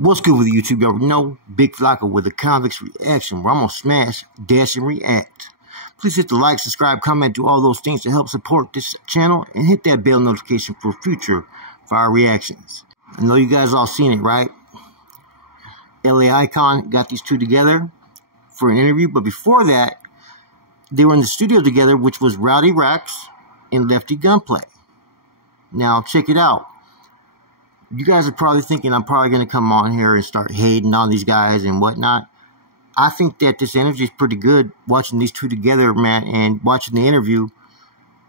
What's good with YouTube? You already know, Big Flocka with a Convicts Reaction, where I'm gonna smash, dash, and react. Please hit the like, subscribe, comment, do all those things to help support this channel, and hit that bell notification for future fire reactions. I know you guys all seen it, right? LA Icon got these two together for an interview, but before that, they were in the studio together, which was Rowdy Rx and Lefty Gunplay. Now, check it out. You guys are probably thinking I'm probably going to come on here and start hating on these guys and whatnot. I think that this energy is pretty good watching these two together, man, and watching the interview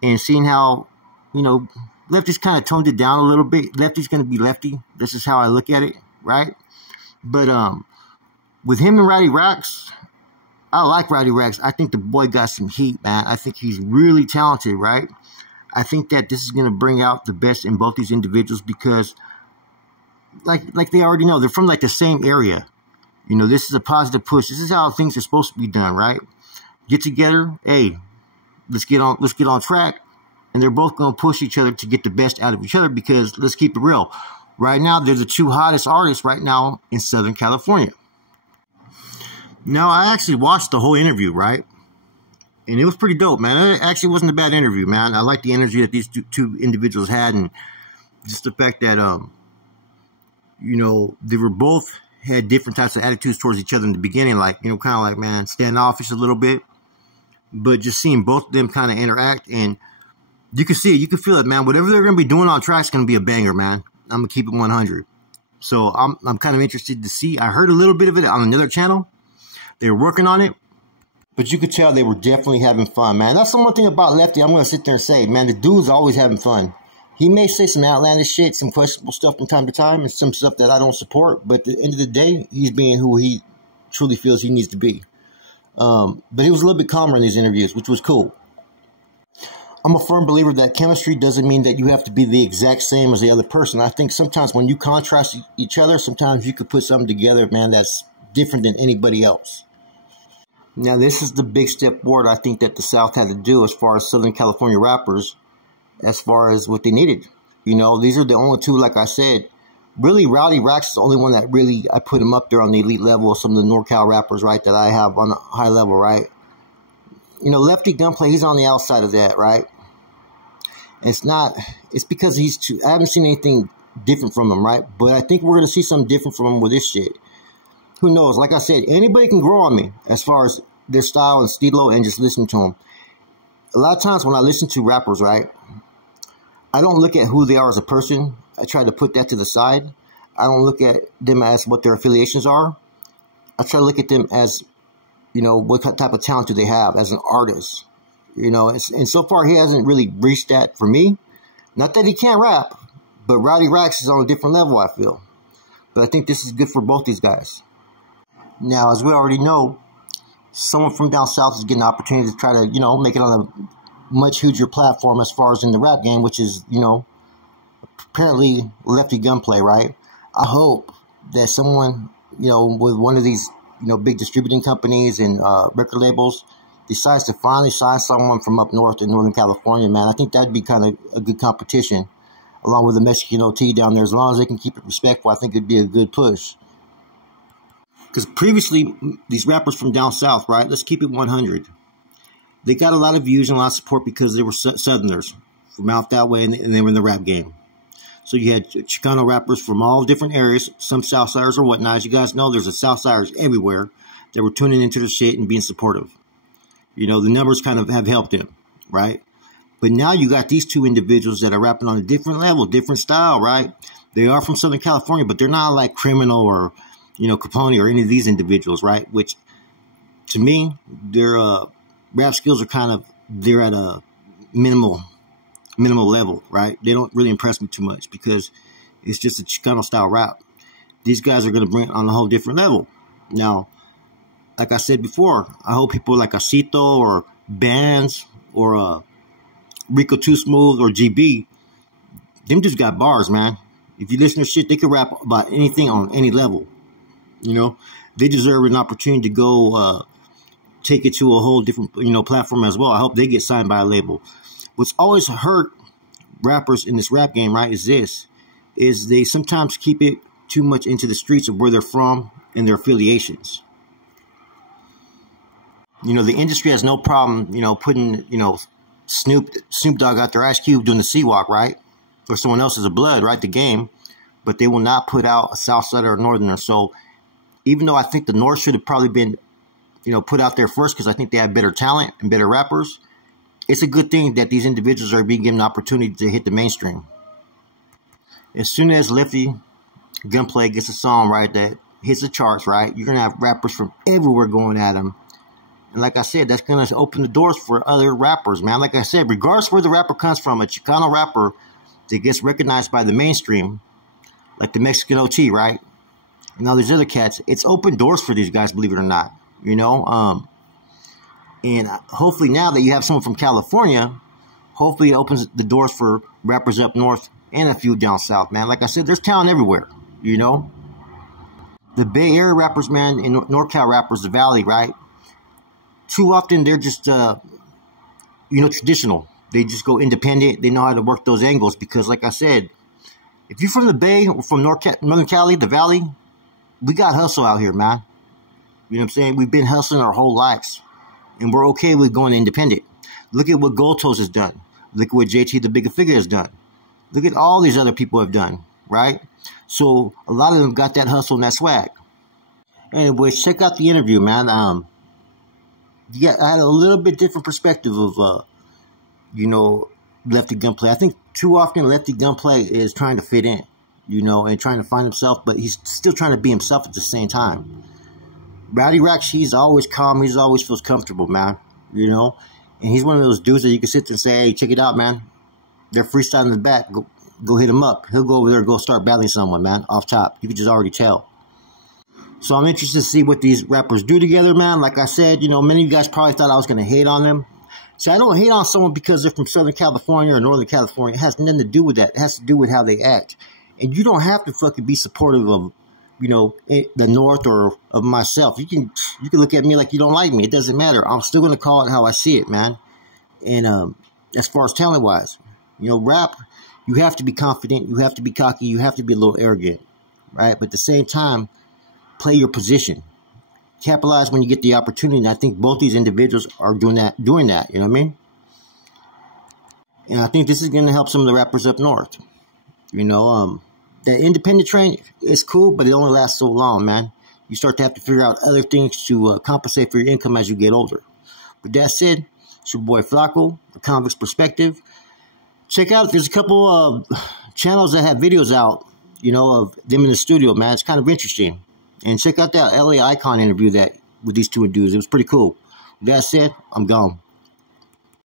and seeing how, you know, Lefty's kind of toned it down a little bit. Lefty's going to be Lefty. This is how I look at it, right? But with him and Rowdy Rx, I like Rowdy Rx. I think the boy got some heat, man. I think he's really talented, right? I think that this is going to bring out the best in both these individuals because like they already know, they're from like the same area. You know, this is a positive push. This is how things are supposed to be done, right? Get together, hey, let's get on track, and they're both going to push each other to get the best out of each other because let's keep it real. Right now, they're the two hottest artists right now in Southern California. Now, I actually watched the whole interview, right? And it was pretty dope, man. It actually wasn't a bad interview, man. I like the energy that these two individuals had, and just the fact that you know, they were both had different types of attitudes towards each other in the beginning, like, you know, kind of like, man, standoffish a little bit. But just seeing both of them kind of interact, and you can see it, you can feel it, man. Whatever they're going to be doing on track is going to be a banger, man. I'm going to keep it 100. So I'm kind of interested to see. I heard a little bit of it on another channel. They were working on it, but you could tell they were definitely having fun, man. That's the one thing about Lefty I'm going to sit there and say, man, the dude's always having fun. He may say some outlandish shit, some questionable stuff from time to time, and some stuff that I don't support. But at the end of the day, he's being who he truly feels he needs to be. But he was a little bit calmer in these interviews, which was cool. I'm a firm believer that chemistry doesn't mean that you have to be the exact same as the other person. I think sometimes when you contrast each other, sometimes you could put something together, man, that's different than anybody else. Now, this is the big step forward I think that the South had to do as far as Southern California rappers, as far as what they needed. You know, these are the only two, like I said. Really, Rowdy Rx is the only one that really, I put him up there on the elite level of some of the NorCal rappers, right, that I have on a high level, right? You know, Lefty Gunplay, he's on the outside of that, right? And it's because he's too, I haven't seen anything different from him, right? But I think we're going to see something different from him with this shit. Who knows? Like I said, anybody can grow on me as far as their style and stilo and just listen to them. A lot of times when I listen to rappers, right, I don't look at who they are as a person. I try to put that to the side. I don't look at them as what their affiliations are. I try to look at them as, you know, what type of talent do they have as an artist. You know, and so far he hasn't really reached that for me. Not that he can't rap, but Rowdy Rx is on a different level, I feel. But I think this is good for both these guys. Now, as we already know, someone from down south is getting an opportunity to try to, you know, make it on a much huger platform as far as in the rap game, which is, you know, apparently Lefty Gunplay, right? I hope that someone, you know, with one of these, you know, big distributing companies and record labels decides to finally sign someone from up north in Northern California, man. I think that'd be kind of a good competition, along with the Mexican OT down there. As long as they can keep it respectful, I think it'd be a good push. Because previously, these rappers from down south, right? Let's keep it 100. They got a lot of views and a lot of support because they were Southerners from out that way, and they were in the rap game. So you had Chicano rappers from all different areas, some Southsiders or whatnot. As you guys know, there's a Southsiders everywhere that were tuning into the shit and being supportive. You know, the numbers kind of have helped them, right? But now you got these two individuals that are rapping on a different level, different style, right? They are from Southern California, but they're not like Criminal or, you know, Capone or any of these individuals, right? Which, to me, their rap skills are kind of, they're at a minimal level, right? They don't really impress me too much because it's just a Chicano style rap. These guys are going to bring it on a whole different level. Now, like I said before, I hope people like Acito or Bands or Rico Too Smooth or GB, them just got bars, man. If you listen to shit, they could rap about anything on any level. You know, they deserve an opportunity to go take it to a whole different, you know, platform as well. I hope they get signed by a label. What's always hurt rappers in this rap game, right, is they sometimes keep it too much into the streets of where they're from and their affiliations. You know, the industry has no problem, you know, putting, you know, Snoop Dogg out there, Ice Cube doing the C-Walk, right? Or someone else's blood, right? The game. But they will not put out a Southside or a Northerner. So even though I think the North should have probably been, you know, put out there first because I think they have better talent and better rappers, it's a good thing that these individuals are being given the opportunity to hit the mainstream. As soon as Lefty Gunplay gets a song, right, that hits the charts, right, you're going to have rappers from everywhere going at him. And like I said, that's going to open the doors for other rappers, man. Like I said, regardless where the rapper comes from, a Chicano rapper that gets recognized by the mainstream, like the Mexican OT, right? And all these other cats, it's open doors for these guys, believe it or not, you know? And hopefully now that you have someone from California, hopefully it opens the doors for rappers up north and a few down south, man. Like I said, there's talent everywhere, you know? The Bay Area rappers, man, and NorCal rappers, the Valley, right? Too often they're just, you know, traditional. They just go independent. They know how to work those angles because, like I said, if you're from the Bay or from Northern Cali, the Valley, we got hustle out here, man. You know what I'm saying? We've been hustling our whole lives. And we're okay with going independent. Look at what Gold Toes has done. Look at what JT the Bigger Figure has done. Look at all these other people have done, right? So a lot of them got that hustle and that swag. Anyway, check out the interview, man. Yeah, I had a little bit different perspective of, you know, Lefty Gunplay. I think too often Lefty Gunplay is trying to fit in, you know, and trying to find himself, but he's still trying to be himself at the same time. Rowdy Rx, he's always calm. He's always feels comfortable, man, you know. And he's one of those dudes that you can sit there and say, hey, check it out, man. They're freestyling in the back. Go hit him up. He'll go over there and go start battling someone, man, off top. You can just already tell. So I'm interested to see what these rappers do together, man. Like I said, you know, many of you guys probably thought I was going to hate on them. See, I don't hate on someone because they're from Southern California or Northern California. It has nothing to do with that. It has to do with how they act. And you don't have to fucking be supportive of, you know, the North or of myself. You can look at me like you don't like me. It doesn't matter. I'm still going to call it how I see it, man. And as far as talent-wise, you know, rap, you have to be confident. You have to be cocky. You have to be a little arrogant, right? But at the same time, play your position. Capitalize when you get the opportunity. And I think both these individuals are doing that, you know what I mean? And I think this is going to help some of the rappers up north. You know, that independent train is cool, but it only lasts so long, man. You start to have to figure out other things to compensate for your income as you get older. With that said, it's your boy Flacco, The Convict's Perspective. Check out, there's a couple of channels that have videos out, you know, of them in the studio, man. It's kind of interesting. And check out that LA Icon interview that with these two dudes. It was pretty cool. With that said, I'm gone.